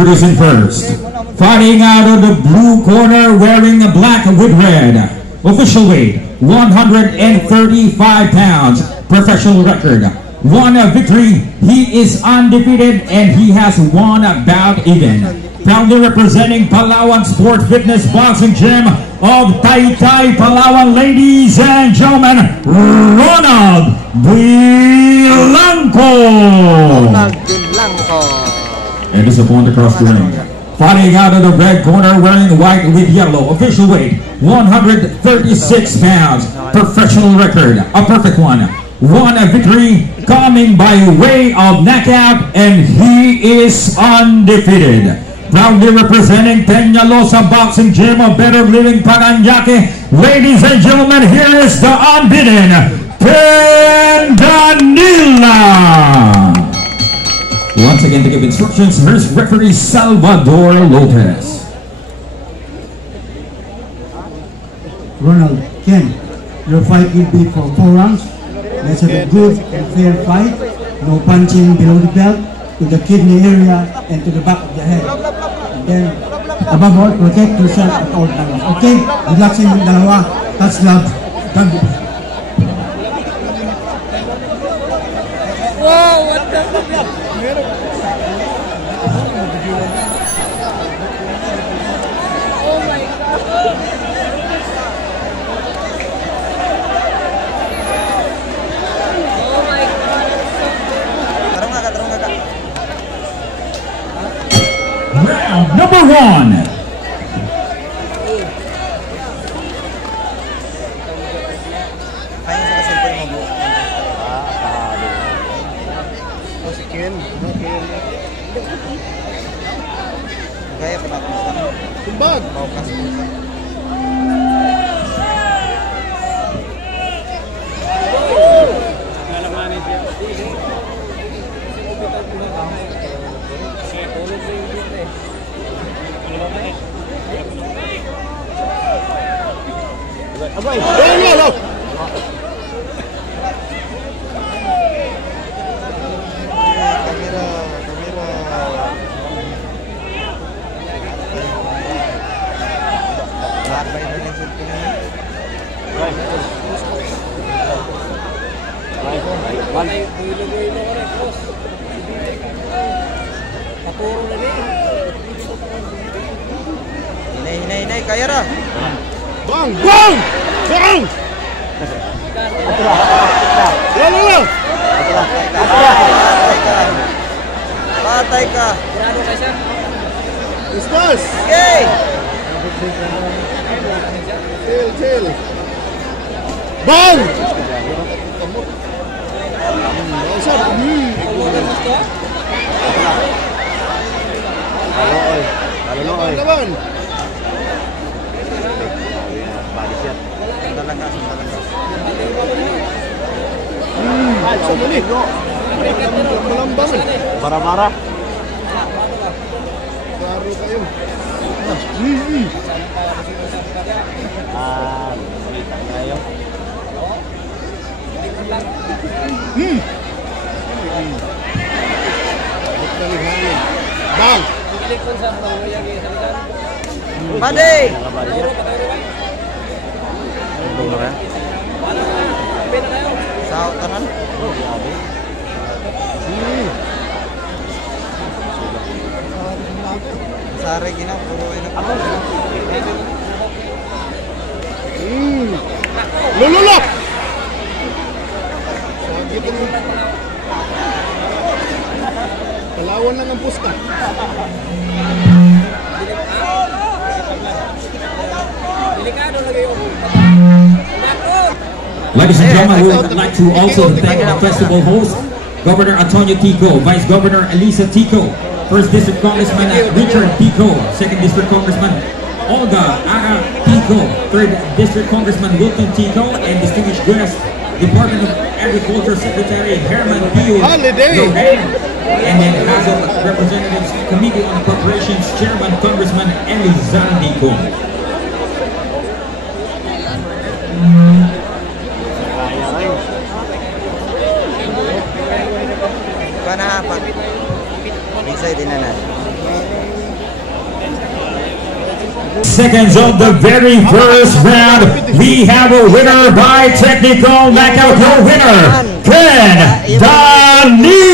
Introducing first, fighting out of the blue corner, wearing black with red. Official weight, 135 pounds. Professional record, 1 victory. He is undefeated and he has won a bout even. Proudly representing Palawan Sport Fitness Boxing Gym of Taytay, Palawan, ladies and gentlemen, Ronald Blanco. And this opponent across the ring, fighting out of the red corner, wearing white with yellow. Official weight, 136 pounds. Professional record, a perfect one. 1 victory, coming by way of knockout, and he is undefeated. Proudly representing Peñalosa Boxing Gym of Better Living, Parañaque. Ladies and gentlemen, here is the unbeaten Pendanilla. Once again, to give instructions, here's referee Salvador Lopez. Ronald, Ken, your fight will be for 4 rounds. Let's have a good and fair fight. No punching below the belt, to the kidney area, and to the back of the head. And then, above all, protect yourself at all times. Okay? Good luck sa inyong dalawa. Touch love. God bless. Wow, what the fuck? Oh my God. Round number 1. Tumbag! Abay! Lo! Hinay, kaya ra. Bang! Bang! Bang! Lo! Patay ka. Grado ka siya. Discuss! Okay. Chill. Bang! Usap. Laloy. Laban. Sumuli. Malambang. Bara-bara. Baro kayo. Ayaw. Bang! Pade! Sao tanan? Sare gina puro enak. Lululok! Sakit mo. Palawan lang ang pusta. Ladies and gentlemen, we would like to also thank the festival host, Governor Antonio Tico, Vice Governor Elisa Tico, First District Congressman Richard Tico, Second District Congressman Olga Ara Tico, Third District Congressman Wilton Tico, and distinguished guest, Department of Agriculture Secretary Herman Pio Johan, and then House of Representatives Committee on Appropriations Chairman Congressman Elizan Tico. Bisa din na. Seconds of the very first round, we have a winner by technical knockout. Your winner, Ken Dani.